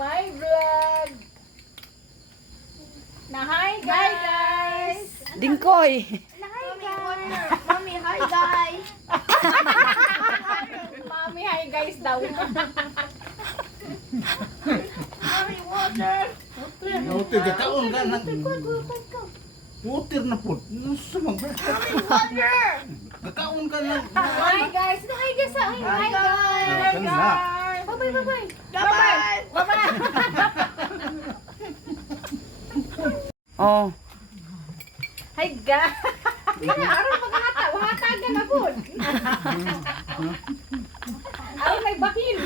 my vlog. Na hi guys. Dingkoy. Hi guys. Mommy, hi guys. Mommy, hi guys daw. Mommy, water. Water, kataon ka na. Water na po. Sumagbat. Water. Kataon ka na. Hi guys. Hi guys. Hi guys. Bye-bye, bye-bye. Bye-bye. Bye-bye. Oh. Hi guys. Kaya aron maghata, wahatagan na po. Aron may bahin.